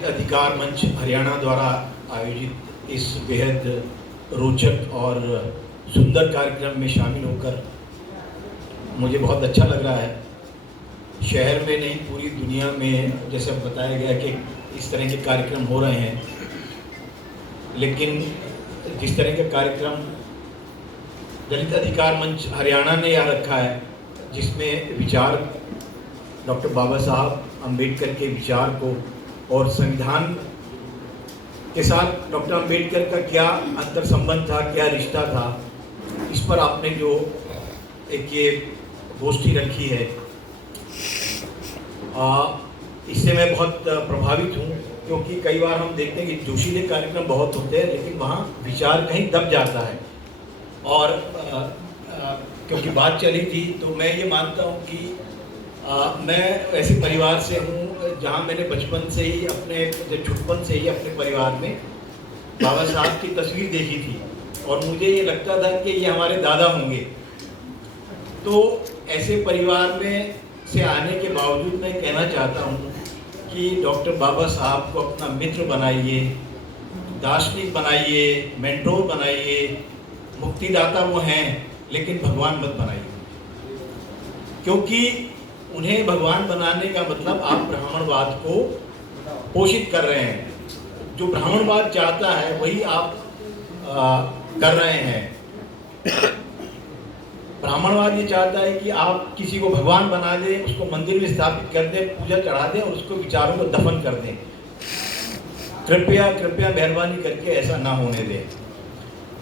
दलित अधिकार मंच हरियाणा द्वारा आयोजित इस बेहद रोचक और सुंदर कार्यक्रम में शामिल होकर मुझे बहुत अच्छा लग रहा है। शहर में नहीं, पूरी दुनिया में जैसे बताया गया कि इस तरह के कार्यक्रम हो रहे हैं, लेकिन जिस तरह का कार्यक्रम दलित अधिकार मंच हरियाणा ने यहाँ रखा है, जिसमें विचार डॉक्टर बाबा साहब अम्बेडकर के विचार को और संविधान के साथ डॉक्टर अम्बेडकर का क्या अंतर संबंध था, क्या रिश्ता था, इस पर आपने जो एक ये गोष्ठी रखी है, इससे मैं बहुत प्रभावित हूँ। क्योंकि कई बार हम देखते हैं कि जोशीले कार्यक्रम बहुत होते हैं, लेकिन वहाँ विचार कहीं दब जाता है। और क्योंकि बात चली थी, तो मैं ये मानता हूँ कि मैं ऐसे परिवार से हूँ जहाँ मैंने बचपन से ही छुटपन से ही अपने परिवार में बाबा साहब की तस्वीर देखी थी, और मुझे ये लगता था कि ये हमारे दादा होंगे। तो ऐसे परिवार में से आने के बावजूद मैं कहना चाहता हूँ कि डॉक्टर बाबा साहब को अपना मित्र बनाइए, दार्शनिक बनाइए, मेंटोर बनाइए। मुक्तिदाता वो हैं, लेकिन भगवान मत बनाइए, क्योंकि उन्हें भगवान बनाने का मतलब आप ब्राह्मणवाद को पोषित कर रहे हैं। जो ब्राह्मणवाद चाहता है वही आप कर रहे हैं। ब्राह्मणवाद ये चाहता है कि आप किसी को भगवान बना दें, उसको मंदिर में स्थापित कर दें, पूजा चढ़ा दें और उसको विचारों को दफन कर दें। कृपया कृपया मेहरबानी करके ऐसा ना होने दें।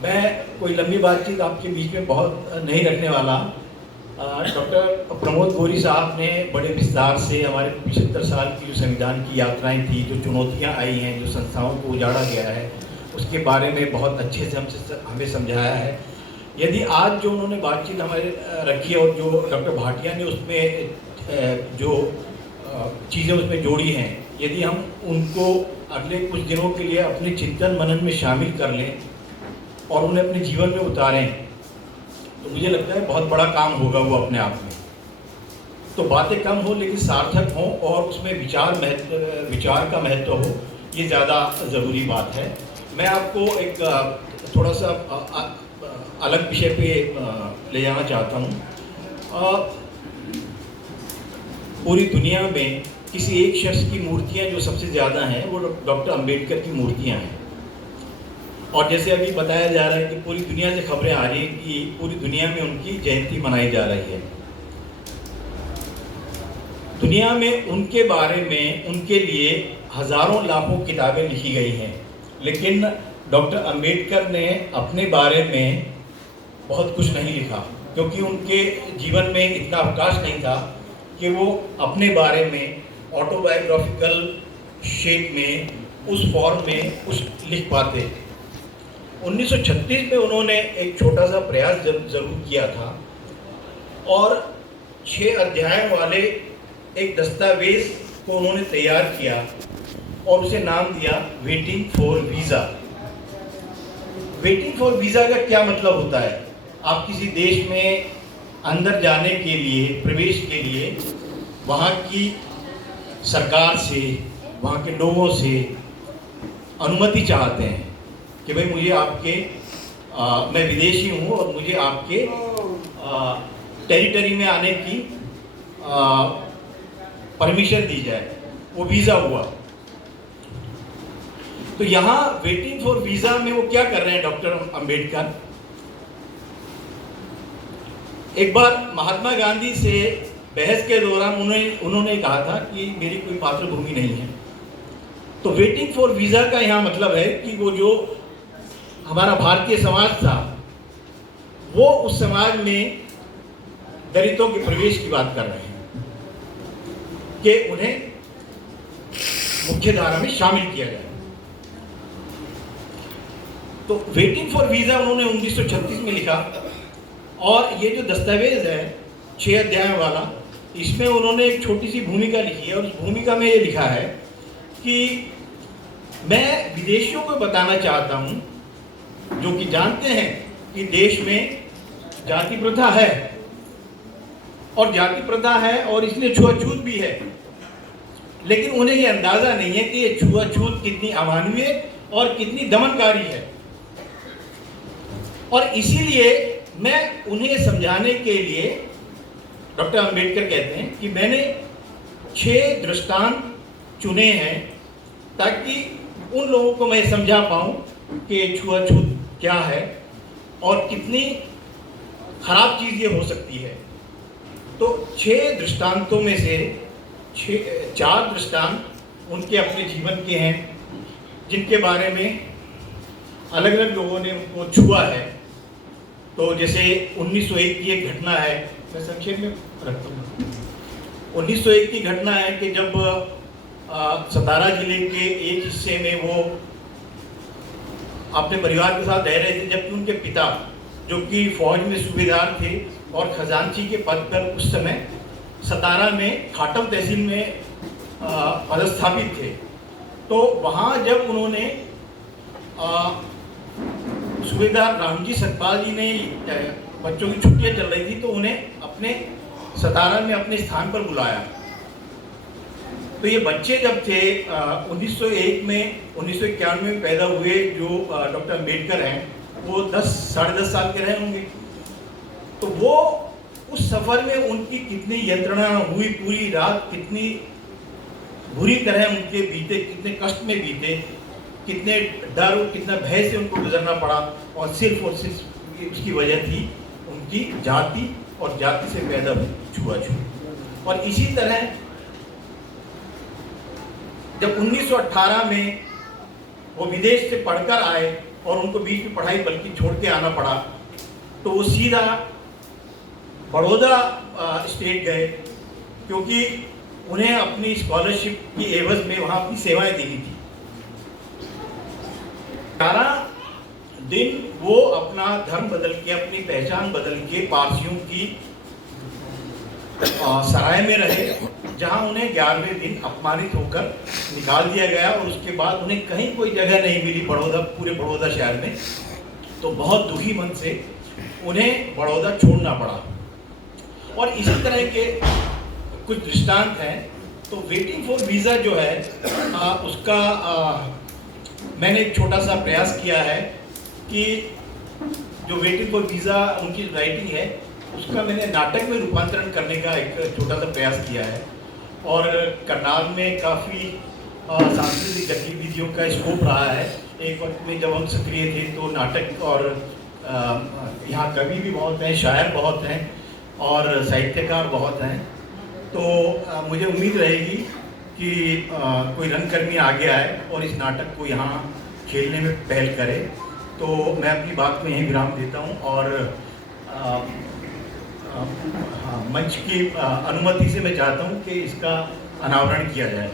मैं कोई लंबी बातचीत आपके बीच में बहुत नहीं रखने वाला। डॉक्टर प्रमोद गोरी साहब ने बड़े विस्तार से हमारे 75 साल की जो संविधान की यात्राएं थी, जो चुनौतियां आई हैं, जो संस्थाओं को उजाड़ा गया है, उसके बारे में बहुत अच्छे से हमें समझाया है। यदि आज जो उन्होंने बातचीत हमारे रखी है और जो डॉक्टर भाटिया ने उसमें जो चीज़ें उसमें जोड़ी हैं, यदि हम उनको अगले कुछ दिनों के लिए अपने चिंतन मनन में शामिल कर लें और उन्हें अपने जीवन में उतारें, तो मुझे लगता है बहुत बड़ा काम होगा वो अपने आप में। तो बातें कम हो लेकिन सार्थक हों और उसमें विचार का महत्व हो, ये ज़्यादा ज़रूरी बात है। मैं आपको एक थोड़ा सा अलग विषय पे ले जाना चाहता हूँ। पूरी दुनिया में किसी एक शख्स की मूर्तियाँ जो सबसे ज़्यादा हैं वो डॉक्टर अम्बेडकर की मूर्तियाँ हैं। और जैसे अभी बताया जा रहा है कि पूरी दुनिया से खबरें आ रही हैं कि पूरी दुनिया में उनकी जयंती मनाई जा रही है। दुनिया में उनके बारे में, उनके लिए हज़ारों लाखों किताबें लिखी गई हैं, लेकिन डॉक्टर अम्बेडकर ने अपने बारे में बहुत कुछ नहीं लिखा, क्योंकि उनके जीवन में इतना अवकाश नहीं था कि वो अपने बारे में ऑटोबायोग्राफिकल शेप में, उस फॉर्म में कुछ लिख पाते। 1936 में उन्होंने एक छोटा सा प्रयास जरूर किया था और 6 अध्यायों वाले एक दस्तावेज को उन्होंने तैयार किया और उसे नाम दिया waiting for visa. Waiting for visa का क्या मतलब होता है? आप किसी देश में अंदर जाने के लिए, प्रवेश के लिए वहाँ की सरकार से, वहाँ के लोगों से अनुमति चाहते हैं कि भाई मुझे आपके मैं विदेशी हूँ और मुझे आपके टेरिटरी में आने की परमिशन दी जाए, वो वीज़ा हुआ। तो यहाँ वेटिंग फॉर वीज़ा में वो क्या कर रहे हैं डॉक्टर अम्बेडकर? एक बार महात्मा गांधी से बहस के दौरान उन्होंने कहा था कि मेरी कोई मातृभूमि नहीं है। तो वेटिंग फॉर वीज़ा का यहाँ मतलब है कि वो जो हमारा भारतीय समाज था, वो उस समाज में दलितों के प्रवेश की बात कर रहे हैं कि उन्हें मुख्य धारा में शामिल किया जाए। तो वेटिंग फॉर वीज़ा उन्होंने 1936 में लिखा, और ये जो दस्तावेज है 6 अध्यायों वाला, इसमें उन्होंने एक छोटी सी भूमिका लिखी है, और उस भूमिका में ये लिखा है कि मैं विदेशियों को बताना चाहता हूँ, जो कि जानते हैं कि देश में जाति प्रथा है, और जाति प्रथा है और इसलिए छुआछूत भी है, लेकिन उन्हें ये अंदाज़ा नहीं है कि ये छुआछूत कितनी अमानवीय और कितनी दमनकारी है। और इसीलिए मैं उन्हें समझाने के लिए, डॉक्टर अंबेडकर कहते हैं कि मैंने 6 दृष्टांत चुने हैं ताकि उन लोगों को मैं समझा पाऊँ कि छुआछूत क्या है और कितनी खराब चीज़ ये हो सकती है। तो 6 दृष्टांतों में से 4 दृष्टांत उनके अपने जीवन के हैं, जिनके बारे में अलग अलग लोगों ने उनको छुआ है। तो जैसे 1901 की एक घटना है, मैं संक्षेप में रखता हूँ। 1901 की घटना है कि जब सतारा जिले के एक हिस्से में वो अपने परिवार के साथ रह रहे थे, जबकि उनके पिता जो कि फौज में सूबेदार थे और खजांची के पद पर उस समय सतारा में खाटम तहसील में पदस्थापित थे। तो वहाँ जब उन्होंने सूबेदार रामजी सतपाल जी ने बच्चों की छुट्टियाँ चल रही थी तो उन्हें अपने सतारा में अपने स्थान पर बुलाया। तो ये बच्चे जब थे 1901 में 1991 में पैदा हुए, जो डॉक्टर अंबेडकर हैं वो 10 साढ़े 10 साल के रहे होंगे। तो वो उस सफ़र में उनकी कितनी यंत्रणा हुई, पूरी रात कितनी बुरी तरह उनके बीते, कितने कष्ट में बीते, कितने डर और कितना भय से उनको गुजरना पड़ा। और सिर्फ उसकी वजह थी उनकी जाति और जाति से पैदा हुई छुआछूत। और इसी तरह जब 1918 में वो विदेश से पढ़कर आए और उनको बीच में पढ़ाई बल्कि छोड़ के आना पड़ा, तो वो सीधा बड़ौदा स्टेट गए, क्योंकि उन्हें अपनी स्कॉलरशिप की एवज में वहाँ अपनी सेवाएं देनी थी। 18 दिन वो अपना धर्म बदल के, अपनी पहचान बदल के पारसियों की सराय में रहे, जहां उन्हें 11वें दिन अपमानित होकर निकाल दिया गया और उसके बाद उन्हें कहीं कोई जगह नहीं मिली बड़ौदा, पूरे बड़ौदा शहर में। तो बहुत दुखी मन से उन्हें बड़ौदा छोड़ना पड़ा। और इसी तरह के कुछ दृष्टांत हैं। तो वेटिंग फॉर वीज़ा जो है उसका मैंने एक छोटा सा प्रयास किया है कि जो वेटिंग फॉर वीज़ा उनकी राइटिंग है उसका मैंने नाटक में रूपांतरण करने का एक छोटा सा प्रयास किया है। और करनाल में काफ़ी सांस्कृतिक गतिविधियों का स्कोप रहा है। एक वक्त में जब हम सक्रिय थे तो नाटक, और यहाँ कवि भी बहुत हैं, शायर बहुत हैं और साहित्यकार बहुत हैं। तो मुझे उम्मीद रहेगी कि कोई रंगकर्मी आगे आए और इस नाटक को यहाँ खेलने में पहल करे। तो मैं अपनी बात को यहीं विराम देता हूँ और हाँ, मंच की अनुमति से मैं चाहता हूँ कि इसका अनावरण किया जाए।